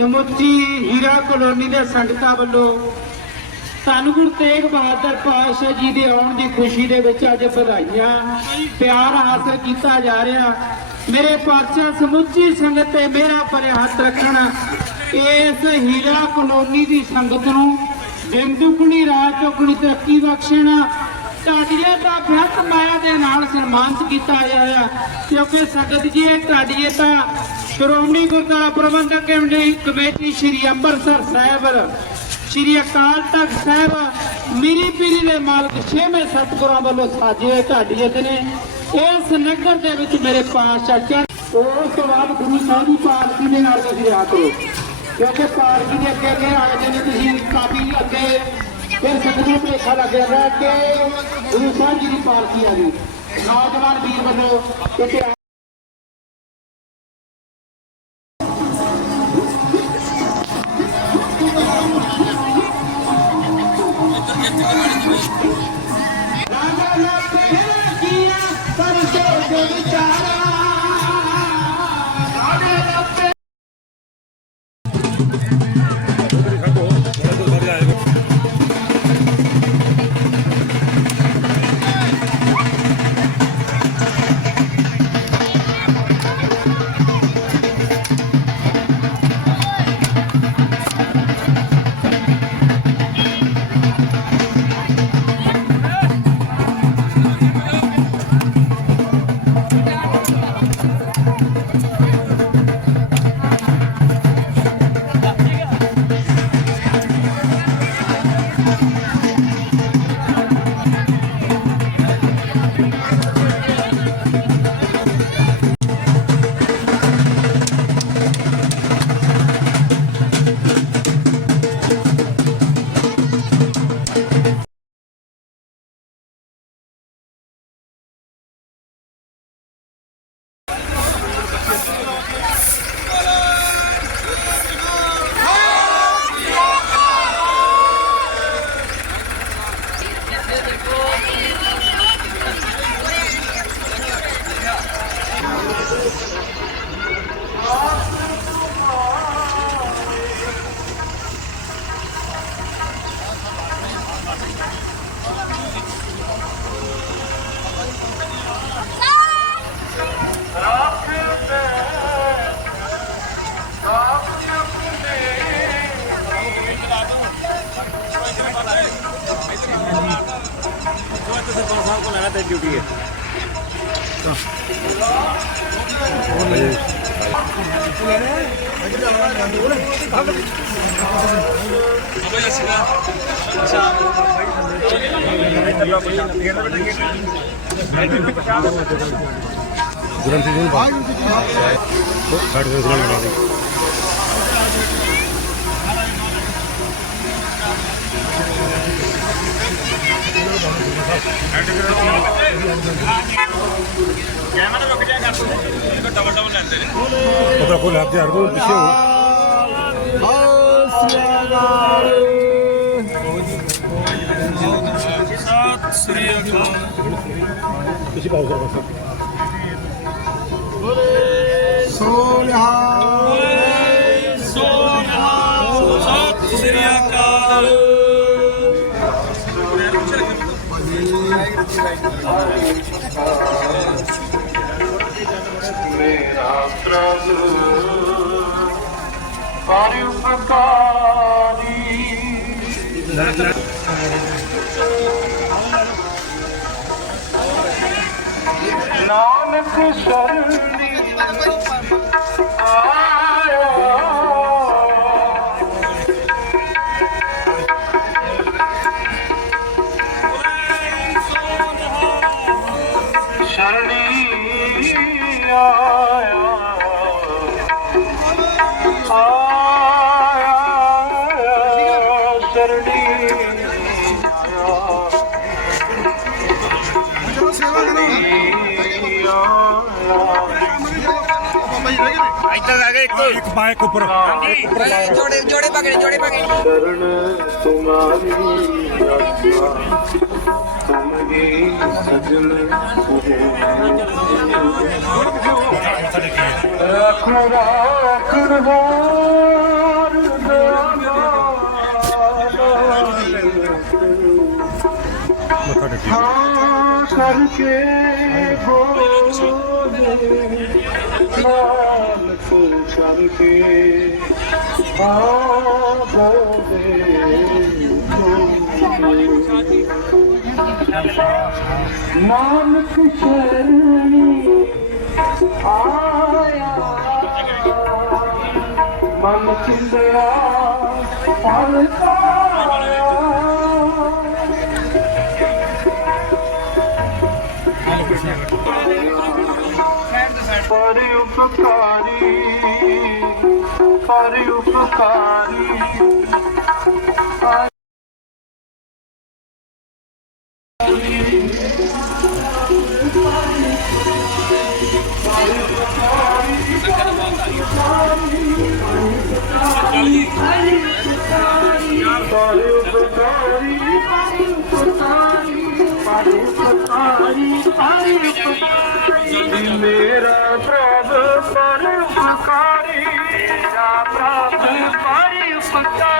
ਸਮੁੱਚੀ ਹੀਰਾ ਕਲੋਨੀ ਦੇ ਸੰਗਤਾਂ ਵੱਲੋਂ ਧੰਨ ਗੁਰੂ ਤੇਗ ਬਹਾਦਰ ਪਾਤਸ਼ਾਹ ਜੀ ਦੇ ਆਉਣ ਦੀ ਖੁਸ਼ੀ ਦੇ ਵਿੱਚ ਅੱਜ ਵਧਾਈਆਂ, ਪਿਆਰ ਹਾਸਲ ਕੀਤਾ ਜਾ ਰਿਹਾ। ਮੇਰੇ ਪਾਤਸ਼ਾਹ, ਸਮੁੱਚੀ ਸੰਗਤ ਤੇ ਮੇਰਾ ਪਰੇ ਹੱਥ ਰੱਖਣ, ਇਸ ਹੀਰਾ ਕਲੋਨੀ ਦੀ ਸੰਗਤ ਨੂੰ ਦਿਨ ਦੁਗਣੀ ਰਾਤ ਚੌਗਣੀ ਤਰੱਕੀ ਬਖਸ਼ਣ, ਢਾਡੀਏ ਦਾ ਬ੍ਰਹਤ ਮਾਇਆ ਦੇ ਨਾਲ ਸਨਮਾਨਿਤ ਕੀਤਾ ਗਿਆ ਕਿਉਂਕਿ ਸੰਗਤ ਜੀ, ਇਹ ਢਾਡੀਏ ਤਾਂ ਸ਼੍ਰੋਮਣੀ ਗੁਰਦੁਆਰਾ ਪ੍ਰਬੰਧਕ ਕਮੇਟੀ ਕਮੇਟੀ ਸ੍ਰੀ ਅੰਮ੍ਰਿਤਸਰ ਸਾਹਿਬ, ਸ੍ਰੀ ਅਕਾਲ ਤਖਤ ਸਾਹਿਬ ਮੀਰੀ ਪੀਰੀ ਦੇ ਮਾਲਕ ਛੇਵੇਂ ਸਤਿਗੁਰਾਂ ਵੱਲੋਂ ਸਾਜੇ ਢਾਡੀਏ ਤੇ ਨੇ। ਇਸ ਨਗਰ ਦੇ ਵਿੱਚ ਮੇਰੇ ਪਾਤਸ਼ਾਹ ਚੜ੍ਹ ਉਸ ਤੋਂ ਬਾਅਦ ਗੁਰੂ ਸਾਹਿਬ ਦੀ ਪਾਰਟੀ ਦੇ ਨਾਲ ਤੁਸੀਂ ਰਿਹਾ ਕਰੋ। ਕਿਉਂਕਿ ਪਾਰਟੀ ਦੇ ਅੱਗੇ ਅੱਗੇ ਆਏ ਦੇ ਨੇ, ਤੁਸੀਂ ਕਾਫੀ ਅੱਗੇ ਫਿਰ ਸਤਿਗੁਰੂ ਭੇਖਾ ਲੱਗਿਆ ਰਿਹਾ ਕਿ ਗੁਰੂ ਸਾਹਿਬ ਜੀ ਦੀ ਪਾਰਟੀ ਆ ਗਈ। ਨੌਜਵਾਨ ਵੀਰ ਵੱਲੋਂ ਕਿਤੇ Thank you. ハハハハ! ਸਰਪੰਚ ਸਾਹਿਬ ਕੋਲ ਲੈਣਾ ਤੇ ਡਿਊਟੀ ਹੈ ਗ੍ਰੰਥੀ ਜੀ ਨੂੰ ਬਾਹਰ ਬੈਠ ਕੇ ਸੁਣਾ ਬਣਾ ਦੇ ਕੈਮਰਾ ਰੁਕ ਜਾ ਕਰ ਤੂੰ ਡਬਲ ਡਬਲ ਲੈਂਦੇ ਨੇ ਪਤਾ ਕੋਲ ਹੱਥ ਹਰ ਕੋਲ ਪਿੱਛੇ ਹੋ ਸਤਿ ਸ੍ਰੀ ਅਕਾਲ ਪਿੱਛੇ ਪਾਉ ਕਰ ਬਸ ਸਤਿ ਮੇਰਾ ਪ੍ਰਭੂ ਪਰ ਉਪਕਾਰੀ ਨਾਨਕ ਸ਼ਰਣੀ ਸੇਵਾ ਕਰੋ। ਗਏ ਇੱਕ ਇੱਕ ਉੱਪਰ। ਜੋੜੇ ਜੋੜੇ ਪਕੜੇ ਜੋੜੇ ਪਕੜੇ। ਕਰਨ ਤੁਮਾਰੀ ਰੱਖਿਆ ਤੁਮਗੇ ਸਜਣ ਰੱਖੋ ਰੱਖ ਰਹਾ কথাটা নাম আয়া মন চিন্তা ਪਰਿ ਉਪਕਾਰੀ ਪਰਿ ਉਪਕਾਰੀ। ਪਰਿ ਉਪਕਾਰੀ ਉਪਕਾਰੀ ਸਾਰੀ ਤਾਰੀਫ ਜੀ ਮੇਰਾ ਪ੍ਰਭ ਪਰ ਫਕਾਰੀ ਮੇਰਾ ਪ੍ਰਭ ਪਰ ਫਕਾਰੀ